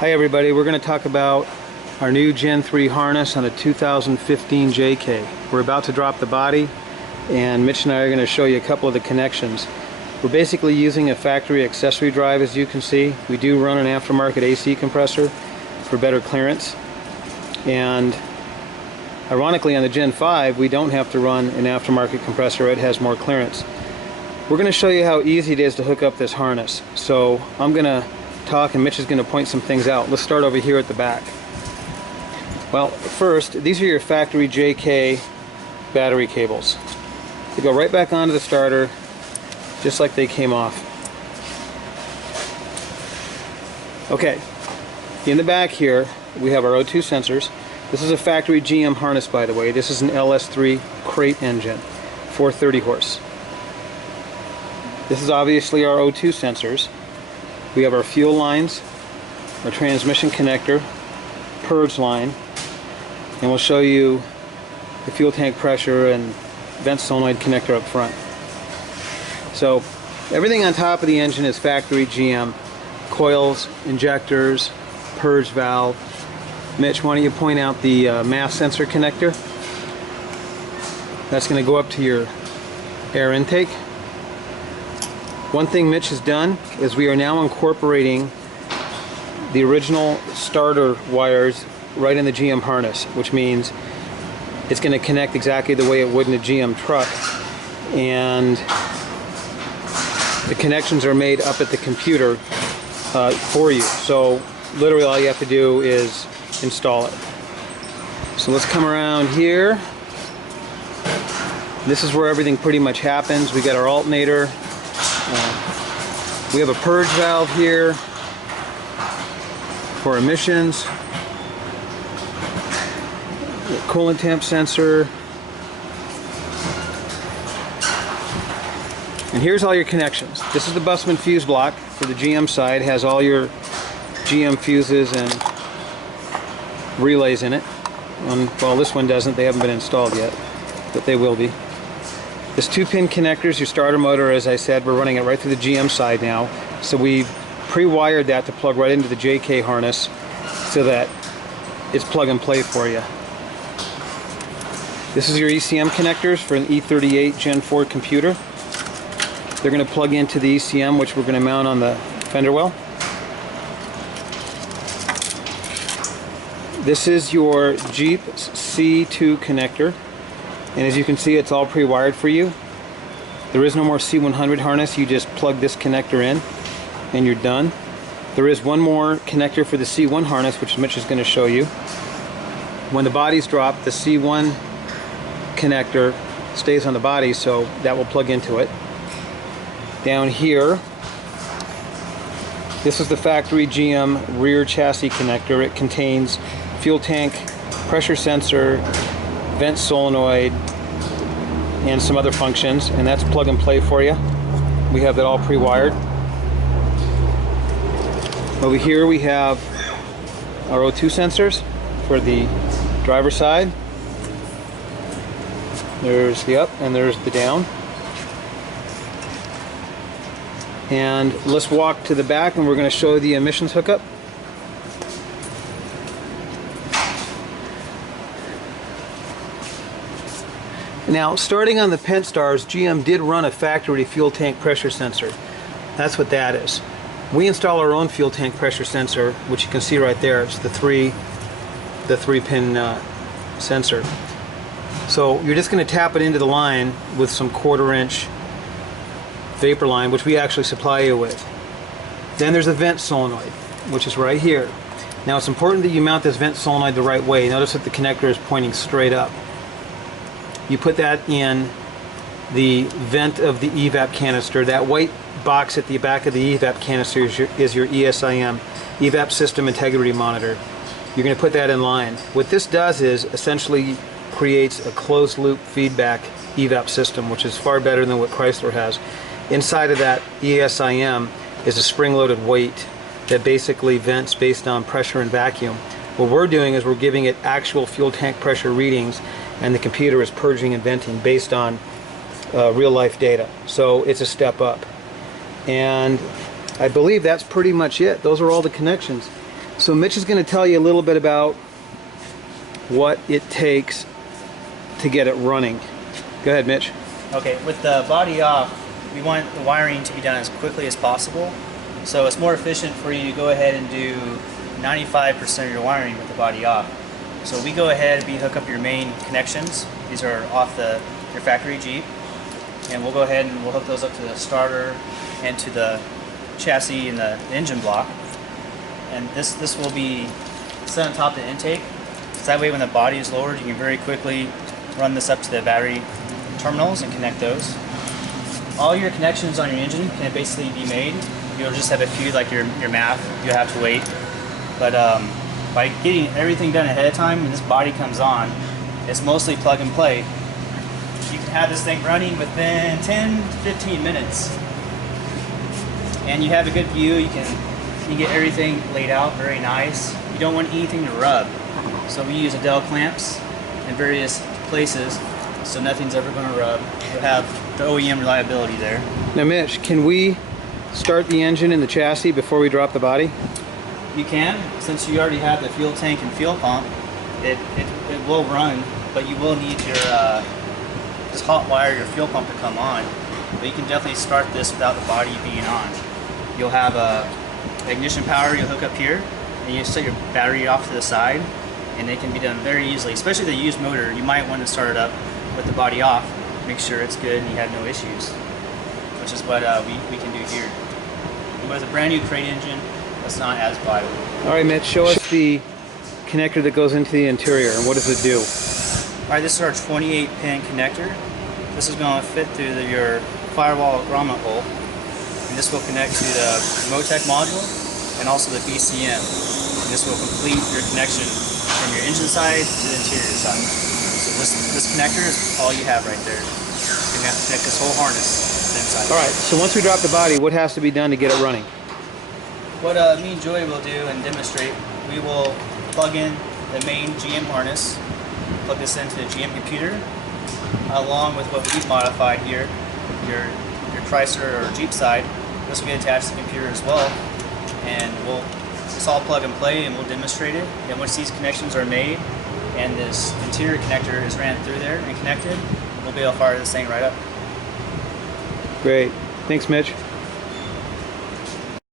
Hi everybody, we're going to talk about our new Gen 3 harness on a 2015 JK. We're about to drop the body and Mitch and I are going to show you a couple of the connections. We're basically using a factory accessory drive, as you can see. We do run an aftermarket AC compressor for better clearance, and ironically on the Gen 5 we don't have to run an aftermarket compressor. It has more clearance. We're going to show you how easy it is to hook up this harness. So I'm going to talk and Mitch is going to point some things out. Let's start over here at the back. Well, first, these are your factory JK battery cables. They go right back onto the starter just like they came off. Okay, in the back here we have our O2 sensors. This is a factory GM harness, by the way. This is an LS3 crate engine, 430 horse. This is obviously our O2 sensors. We have our fuel lines, our transmission connector, purge line, and we'll show you the fuel tank pressure and vent solenoid connector up front. So everything on top of the engine is factory GM. Coils, injectors, purge valve. Mitch, why don't you point out the mass sensor connector? That's going to go up to your air intake. One thing Mitch has done is we are now incorporating the original starter wires right in the GM harness, which means it's going to connect exactly the way it would in a GM truck, and the connections are made up at the computer for you. So literally all you have to do is install it. So let's come around here. This is where everything pretty much happens. We got our alternator. We have a purge valve here for emissions, coolant temp sensor, and here's all your connections. This is the busman fuse block for the GM side. It has all your GM fuses and relays in it. Well, this one doesn't. They haven't been installed yet, but they will be. This 2-pin connector is your starter motor. As I said, we're running it right through the GM side now. So we pre-wired that to plug right into the JK harness so that it's plug and play for you. This is your ECM connectors for an E38 Gen 4 computer. They're going to plug into the ECM, which we're going to mount on the fender well. This is your Jeep C2 connector. And as you can see, it's all pre-wired for you. There is no more C100 harness. You just plug this connector in and you're done. There is one more connector for the C1 harness, which Mitch is going to show you. When the body's dropped, the C1 connector stays on the body, so that will plug into it. Down here, this is the factory GM rear chassis connector. It contains fuel tank, pressure sensor, vent solenoid, and some other functions, and that's plug and play for you. We have that all pre-wired. Over here we have our O2 sensors for the driver's side. There's the up and there's the down. And let's walk to the back and we're going to show the emissions hookup. Now, starting on the Pentstars, GM did run a factory fuel tank pressure sensor. That's what that is. We install our own fuel tank pressure sensor, which you can see right there. It's the 3-pin sensor. So you're just going to tap it into the line with some 1/4-inch vapor line, which we actually supply you with. Then there's a vent solenoid, which is right here. Now it's important that you mount this vent solenoid the right way. Notice that the connector is pointing straight up. You put that in the vent of the evap canister. That white box at the back of the evap canister is your ESIM, evap system integrity monitor. You're going to put that in line. What this does is essentially creates a closed loop feedback evap system, which is far better than what Chrysler has. Inside of that ESIM is a spring-loaded weight that basically vents based on pressure and vacuum. What we're doing is we're giving it actual fuel tank pressure readings, and the computer is purging and venting based on real-life data. So it's a step up. And I believe that's pretty much it. Those are all the connections. So Mitch is going to tell you a little bit about what it takes to get it running. Go ahead, Mitch. Okay, with the body off, we want the wiring to be done as quickly as possible. So it's more efficient for you to go ahead and do 95% of your wiring with the body off. So we go ahead and we hook up your main connections. These are off your factory Jeep. And we'll go ahead and we'll hook those up to the starter and to the chassis and the engine block. And this will be set on top of the intake. So that way when the body is lowered, you can very quickly run this up to the battery terminals and connect those. All your connections on your engine can basically be made. You'll just have a few, like your math, you'll have to wait. But by getting everything done ahead of time, when this body comes on, it's mostly plug and play. You can have this thing running within 10 to 15 minutes. And you have a good view, you can get everything laid out very nice. You don't want anything to rub. So we use Adele clamps in various places, so nothing's ever going to rub. You'll have the OEM reliability there. Now Mitch, can we start the engine and the chassis before we drop the body? You can, since you already have the fuel tank and fuel pump, it will run, but you will need your just hot wire your fuel pump to come on. But you can definitely start this without the body being on. You'll have ignition power you'll hook up here, and you set your battery off to the side, and it can be done very easily. Especially the used motor, you might want to start it up with the body off, make sure it's good and you have no issues, which is what we can do here. And with a brand new crate engine, that's not as vital. All right, Mitch, show us the connector that goes into the interior, and what does it do? All right, this is our 28-pin connector. This is going to fit through your firewall grommet hole, and this will connect to the MoTech module and also the BCM. And this will complete your connection from your engine side to the interior side. So this connector is all you have right there. You can connect this whole harness to the inside. All right, so once we drop the body, what has to be done to get it running? What me and Joey will do and demonstrate, we will plug in the main GM harness, plug this into the GM computer, along with what we've modified here, your Chrysler or Jeep side. This will get attached to the computer as well, and it's all plug and play, and we'll demonstrate it. And once these connections are made and this interior connector is ran through there and connected, we'll be able to fire this thing right up. Great. Thanks, Mitch.